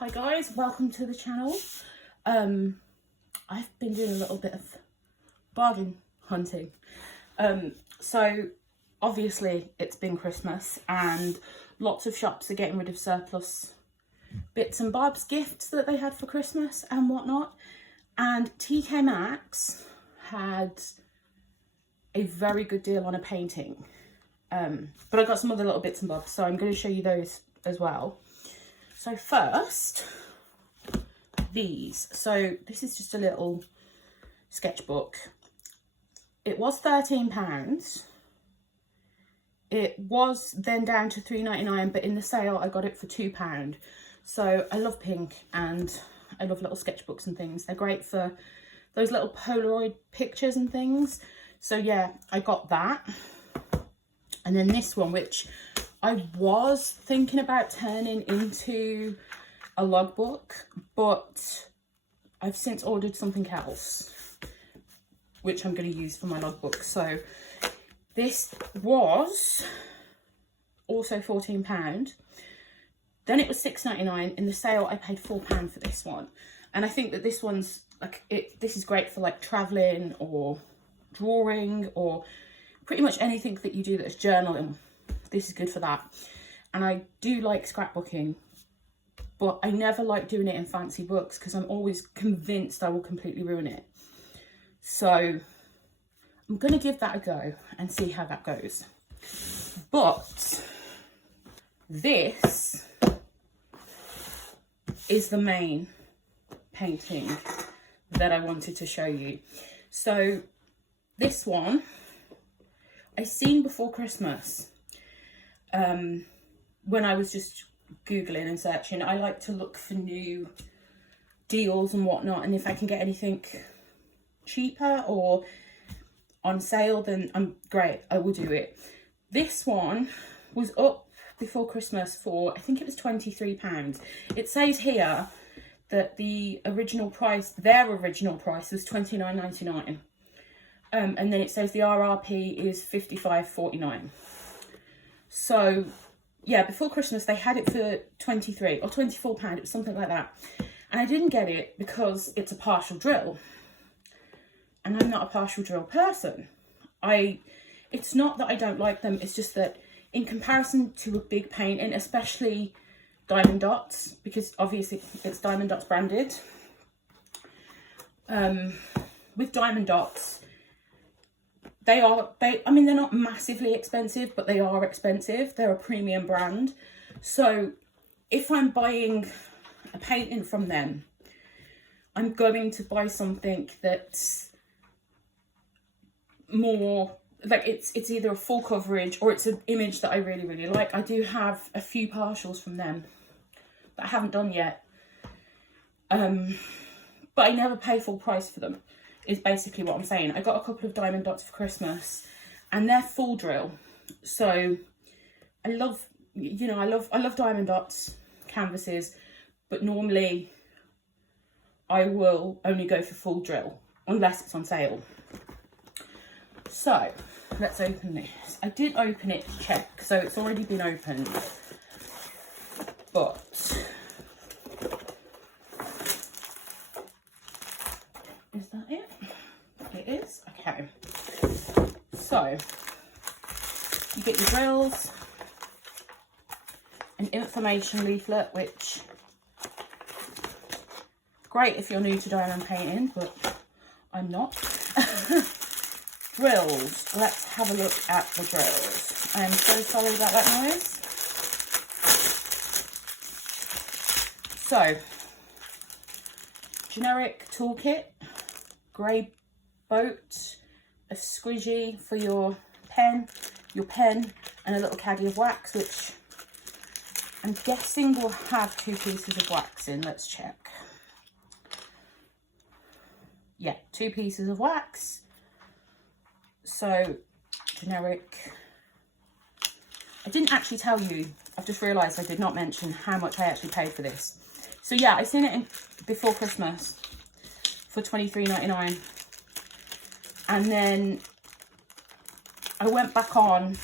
Hi guys, welcome to the channel. I've been doing a little bit of bargain hunting. So obviously it's been Christmas and lots of shops are getting rid of surplus bits and bobs, gifts that they had for Christmas and whatnot. And TKmax had a very good deal on a painting. But I got some other little bits and bobs, so I'm going to show you those as well. So first, these. So this is just a little sketchbook. It was £13. It was then down to £3.99, but in the sale I got it for £2. So I love pink and I love little sketchbooks and things. They're great for those little Polaroid pictures and things. So yeah, I got that. And then this one, which I was thinking about turning into a logbook, but I've since ordered something else, which I'm going to use for my logbook. So this was also £14. Then it was £6.99. In the sale, I paid £4 for this one. And I think that this one's like, this is great for like traveling or drawing or pretty much anything that you do that's journaling. This is good for that. And I do like scrapbooking, but I never like doing it in fancy books because I'm always convinced I will completely ruin it. So I'm going to give that a go and see how that goes. But this is the main painting that I wanted to show you. So this one I seen before Christmas. When I was just Googling and searching. I like to look for new deals and whatnot, and if I can get anything cheaper or on sale, then I'm great, I will do it. This one was up before Christmas for, I think it was £23. It says here that the original price, their original price was £29.99. And then it says the RRP is £55.49. So yeah, before Christmas they had it for £23 or £24, it was something like that. And I didn't get it because it's a partial drill. And I'm not a partial drill person. It's not that I don't like them, it's just that in comparison to a big painting, especially Diamond Dots, because obviously it's Diamond Dots branded. With Diamond Dots, I mean, they're not massively expensive, but they are expensive. They're a premium brand. So if I'm buying a painting from them, I'm going to buy something that's more, like it's either a full coverage or it's an image that I really, really like. I do have a few partials from them that I haven't done yet. But I never pay full price for them, is basically what I'm saying. I got a couple of Diamond Dots for Christmas and they're full drill. So I love, you know, I love Diamond Dots canvases, but normally I will only go for full drill unless it's on sale. So let's open this. I did open it to check, so it's already been opened, but is that it? It is? Okay. So, you get your drills, an information leaflet, which great if you're new to diamond painting, but I'm not. Drills. Let's have a look at the drills. I am so sorry about that noise. So, generic toolkit, grey boat, a squeegee for your pen, and a little caddy of wax, which I'm guessing will have 2 pieces of wax in. Let's check. Yeah, 2 pieces of wax. So, generic. I didn't actually tell you, I've just realised I did not mention how much I actually paid for this. So yeah, I seen it before Christmas for £23.99. And then I went back on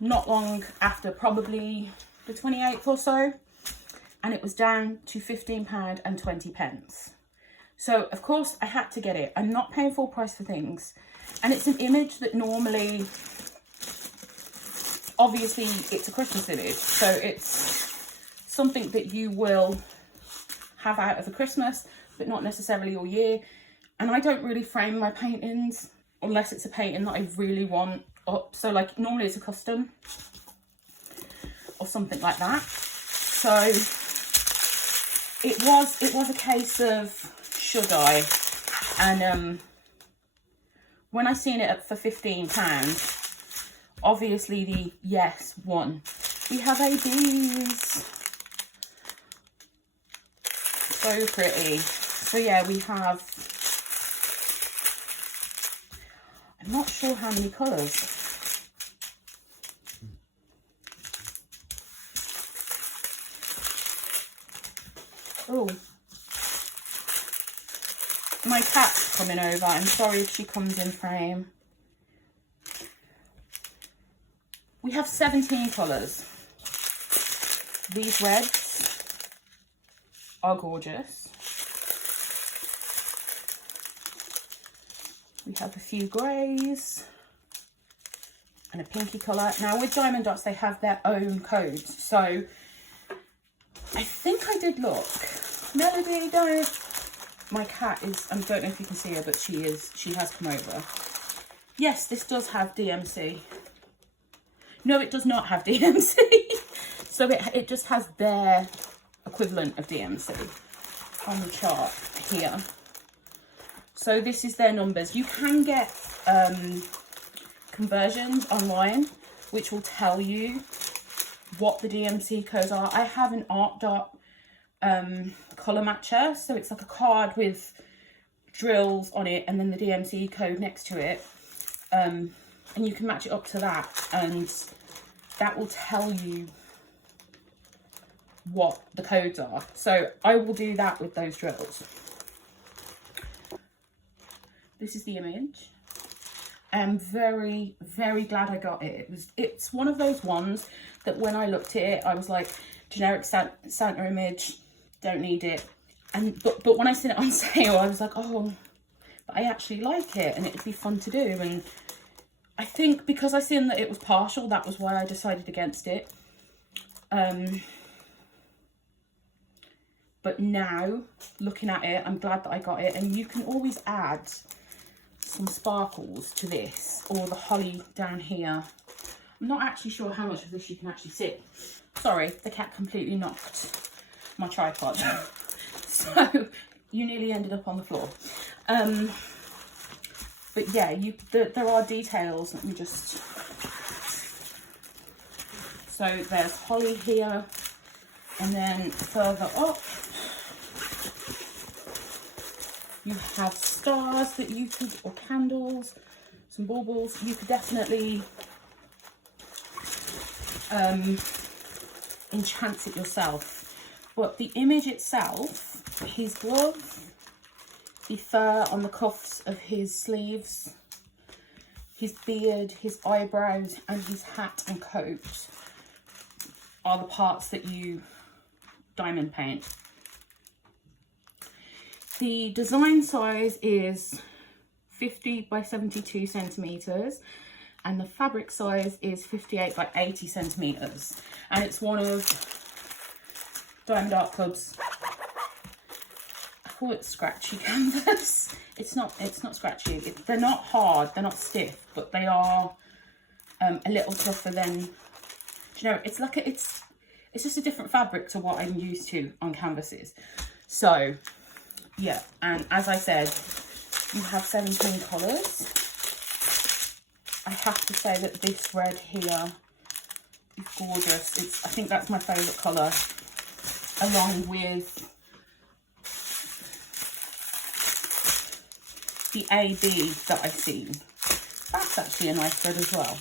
not long after, probably the 28th or so, and it was down to £15.20. So of course I had to get it. I'm not paying full price for things, and it's an image that normally, obviously it's a Christmas image, so it's something that you will have out of a Christmas, but not necessarily all year. And I don't really frame my paintings unless it's a painting that I really want up. So like normally it's a custom or something like that. So it was a case of should I? And when I seen it up for £15, obviously the yes won. We have ABs. So pretty. So yeah, we have, I'm not sure how many colours. Oh, my cat's coming over. I'm sorry if she comes in frame. We have 17 colours. These reds are gorgeous. We have a few greys and a pinky colour. Now with Diamond Dots, they have their own codes. So I think I did look. Melody, don't. My cat is, I don't know if you can see her, but she has come over. Yes, this does have DMC. No, it does not have DMC. So it just has their equivalent of DMC on the chart here. So this is their numbers. You can get conversions online, which will tell you what the DMC codes are. I have an Art Dot colour matcher, so it's like a card with drills on it and then the DMC code next to it, and you can match it up to that, and that will tell you what the codes are. So I will do that with those drills. This is the image. I'm very, very glad I got it. It's one of those ones that when I looked at it, I was like, generic Santa image, don't need it. And but when I seen it on sale, I was like, oh, but I actually like it and it'd be fun to do. And I think because I seen that it was partial, that was why I decided against it. But now, looking at it, I'm glad that I got it. And you can always add some sparkles to this, or the holly down here. I'm not actually sure how much of this you can actually see. Sorry, the cat completely knocked my tripod. So you nearly ended up on the floor. But yeah, there are details. Let me just, so there's holly here, and then further up you have stars that you could, or candles, some baubles. You could definitely enchant it yourself. But the image itself, his glove, the fur on the cuffs of his sleeves, his beard, his eyebrows, and his hat and coat are the parts that you diamond paint. The design size is 50 by 72 centimetres, and the fabric size is 58 by 80 centimetres. And it's one of Diamond Art Club's, I call it scratchy canvas. It's not scratchy. They're not hard, they're not stiff, but they are a little tougher than, you know, it's like it's just a different fabric to what I'm used to on canvases. So yeah, and as I said, you have 17 colours. I have to say that this red here is gorgeous. I think that's my favourite colour, along with the AB that I've seen. That's actually a nice red as well.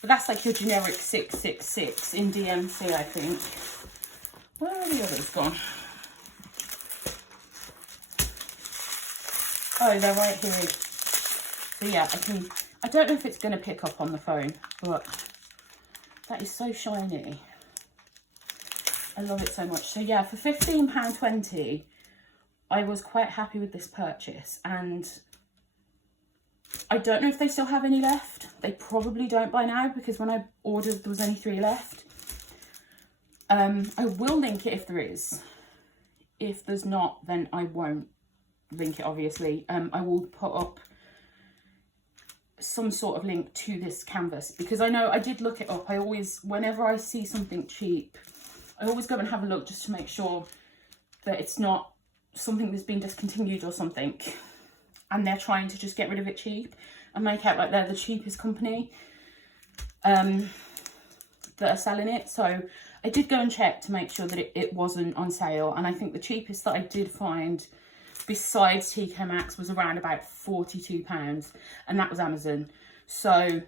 But that's like your generic 666 in DMC, I think. Where are the others gone? Oh, they're right here. So yeah, I don't know if it's going to pick up on the phone, but that is so shiny. I love it so much. So yeah, for £15.20, I was quite happy with this purchase, and I don't know if they still have any left. They probably don't by now, because when I ordered there was only 3 left. I will link it if there is. If there's not, then I won't link it, obviously. I will put up some sort of link to this canvas, because I know I did look it up. I always, whenever I see something cheap, I always go and have a look just to make sure that it's not something that's been discontinued or something, and they're trying to just get rid of it cheap and make out like they're the cheapest company that are selling it. So I did go and check to make sure that it wasn't on sale, and I think the cheapest that I did find besides TKmax was around about £42, and that was Amazon. So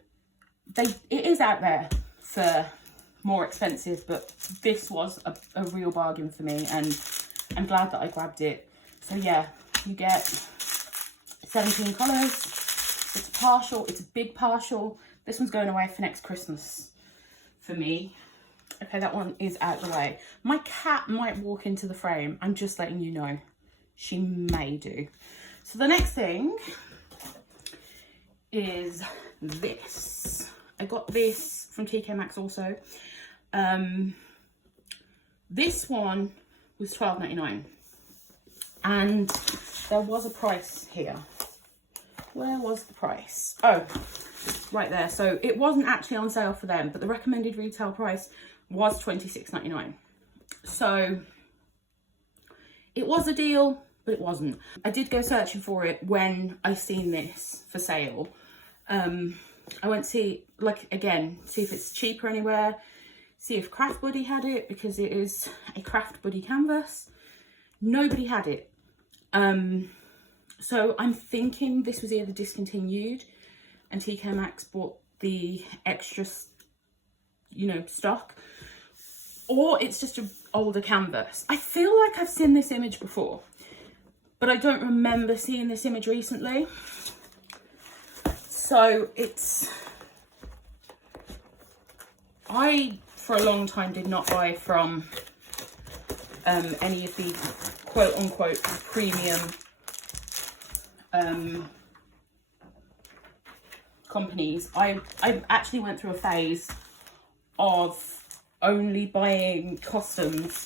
it is out there for more expensive, but this was a real bargain for me, and I'm glad that I grabbed it. So yeah, you get 17 colours. It's a partial, it's a big partial. This one's going away for next Christmas for me. Okay, that one is out the way. My cat might walk into the frame. I'm just letting you know. She may do. So the next thing is this. I got this from TKmax also. This one was £12.99, and there was a price here. Where was the price? Oh, right there. So it wasn't actually on sale for them, but the recommended retail price was £26.99. So it was a deal, but it wasn't. I did go searching for it when I seen this for sale. I went to see, like, again, see if it's cheaper anywhere, see if Craft Buddy had it, because it is a Craft Buddy canvas. Nobody had it. So I'm thinking this was either discontinued and TKmax bought the extra, you know, stock, or it's just an older canvas. I feel like I've seen this image before, but I don't remember seeing this image recently. So I for a long time did not buy from any of the quote unquote premium companies. I actually went through a phase of only buying customs,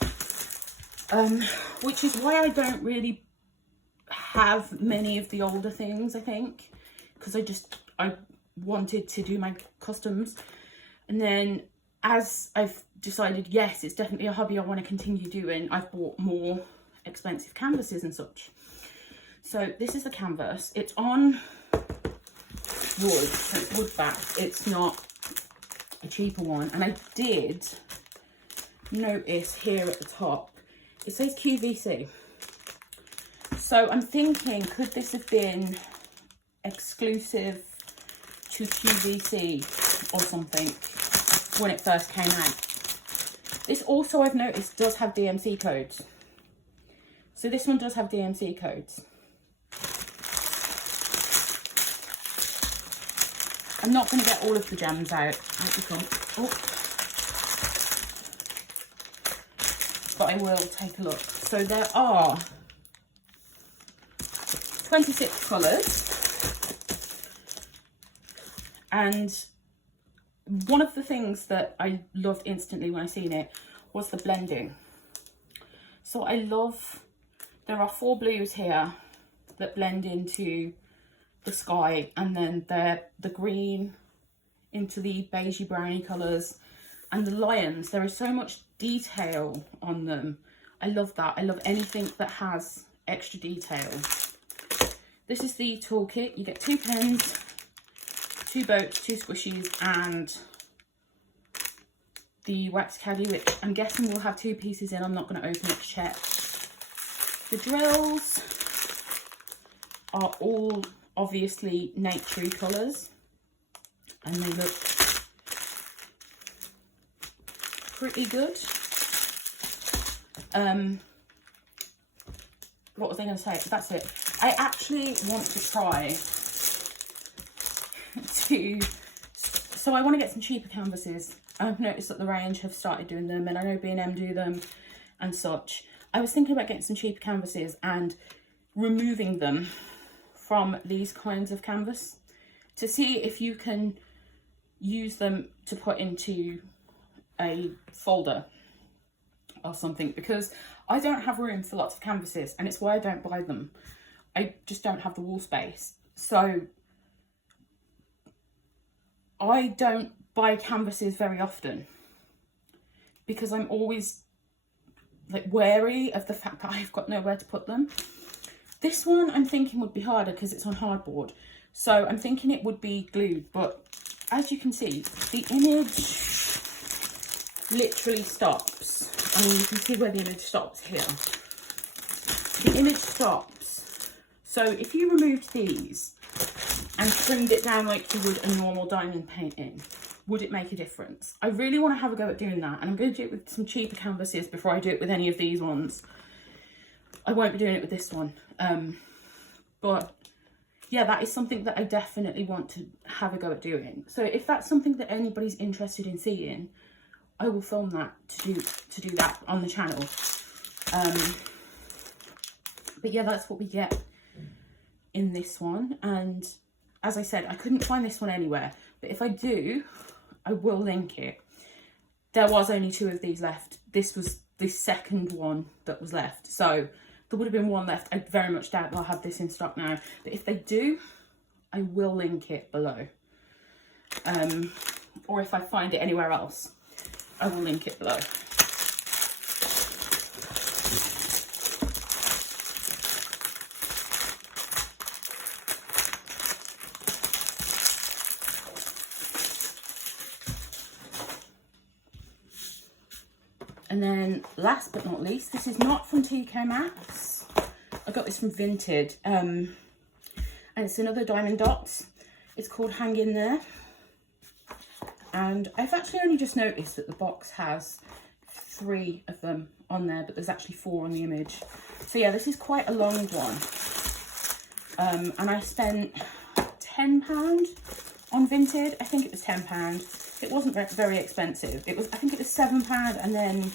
which is why I don't really have many of the older things, I think, because I wanted to do my customs. And then as I've decided, yes, it's definitely a hobby I want to continue doing, I've bought more expensive canvases and such. So this is the canvas. It's on wood, so it's wood back. It's not a cheaper one. And I did notice here at the top, it says QVC. So I'm thinking, could this have been exclusive to QVC or something when it first came out? This also, I've noticed, does have DMC codes. So this one does have DMC codes. I'm not going to get all of the gems out. Oh. But I will take a look. So there are 26 colours. And one of the things that I loved instantly when I seen it was the blending. So I love, there are 4 blues here that blend into the sky, and then the green into the beigey browny colours, and the lions, there is so much detail on them. I love that. I love anything that has extra detail. This is the toolkit. You get 2 pens, 2 boats, 2 squishies, and the wax caddy, which I'm guessing will have 2 pieces in. I'm not going to open it to check. The drills are all obviously naturey colours, and they look pretty good. What was I going to say? That's it. I actually want to try to, so I want to get some cheaper canvases I've noticed that the range have started doing them, and I know B&M do them and such. I was thinking about getting some cheaper canvases and removing them from these kinds of canvas to see if you can use them to put into a folder or something, because I don't have room for lots of canvases, and it's why I don't buy them. I just don't have the wall space. So I don't buy canvases very often because I'm always like wary of the fact that I've got nowhere to put them. This one I'm thinking would be harder because it's on hardboard, so I'm thinking it would be glued, but as you can see, the image literally stops. I mean, you can see where the image stops here. The image stops. So if you removed these and trimmed it down like you would a normal diamond painting, would it make a difference? I really want to have a go at doing that, and I'm going to do it with some cheaper canvases before I do it with any of these ones. I won't be doing it with this one. But yeah, that is something that I definitely want to have a go at doing. So if that's something that anybody's interested in seeing, I will film that to do that on the channel. But yeah, that's what we get in this one. And as I said, I couldn't find this one anywhere, but if I do, I will link it. There was only 2 of these left. This was the second one that was left, so there would have been one left. I very much doubt they'll have this in stock now, but if they do, I will link it below. Or if I find it anywhere else, I will link it below. And then last but not least, this is not from TKmax. I got this from VINTED, and it's another diamond dots. It's called Hang In There. And I've actually only just noticed that the box has 3 of them on there, but there's actually 4 on the image. So yeah, this is quite a long one. And I spent £10 on VINTED. I think it was £10. It wasn't very expensive. I think it was £7, and then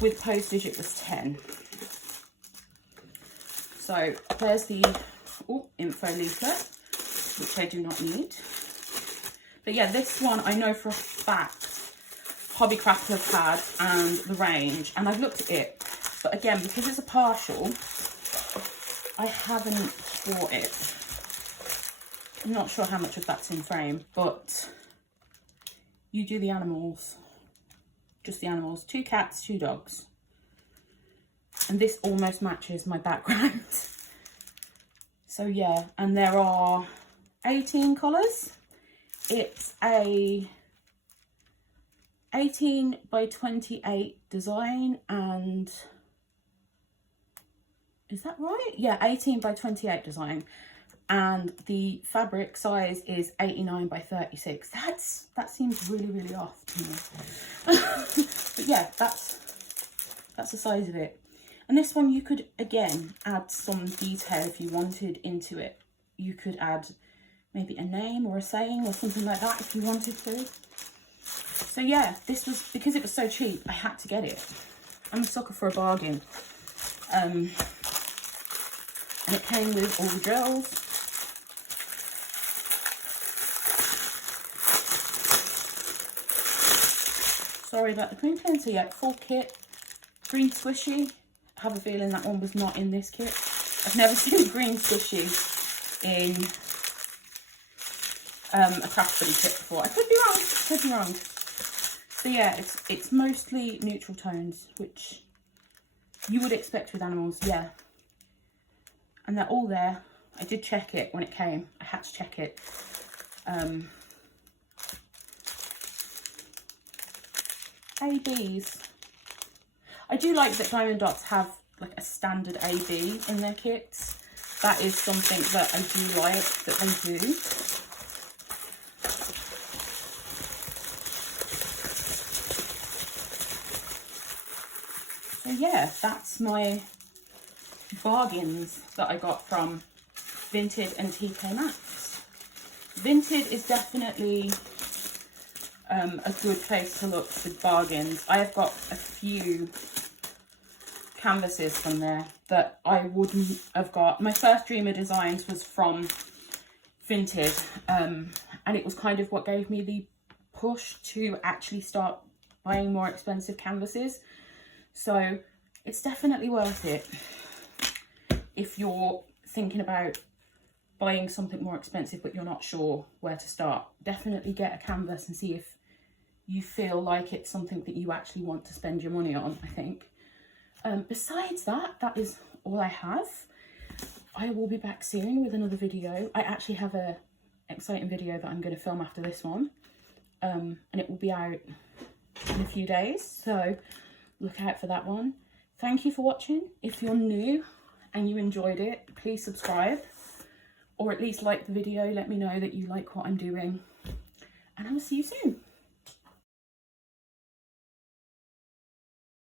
with postage it was 10. So there's the info leaflet, which I do not need. But yeah, this one I know for a fact Hobbycraft have had, and the range, and I've looked at it, but again, because it's a partial, I haven't bought it. I'm not sure how much of that's in frame, but you do the animals, just the animals, 2 cats, 2 dogs. And this almost matches my background. So yeah, and there are 18 colours. It's a 18 by 28 design, and is that right? Yeah, 18 by 28 design. And the fabric size is 89 by 36. That seems really, really off to me. But yeah, that's the size of it. And this one, you could again add some detail if you wanted into it. You could add maybe a name or a saying or something like that if you wanted to. So yeah, this was, because it was so cheap, I had to get it. I'm a sucker for a bargain. And it came with all the drills. Sorry about the green pen. So yeah, full kit, green squishy. I have a feeling that one was not in this kit. I've never seen a green squishy in a Craft Buddy kit before. I could be wrong, So yeah, it's mostly neutral tones, which you would expect with animals, yeah. And they're all there. I did check it when it came. I had to check it. ABs. I do like that Diamond Dots have like a standard AB in their kits. That is something that I do like that they do. So yeah, that's my bargains that I got from VINTED and TKmax. VINTED is definitely a good place to look for bargains. I have got a few canvases from there that I wouldn't have got. My first Dreamer Designs was from VINTED, and it was kind of what gave me the push to actually start buying more expensive canvases. So it's definitely worth it if you're thinking about buying something more expensive but you're not sure where to start. Definitely get a canvas and see if you feel like it's something that you actually want to spend your money on, I think. Besides that, that is all I have. I will be back soon with another video. I actually have a exciting video that I'm going to film after this one, and it will be out in a few days, so look out for that one. Thank you for watching. If you're new and you enjoyed it, please subscribe, or at least like the video. Let me know that you like what I'm doing, and I will see you soon.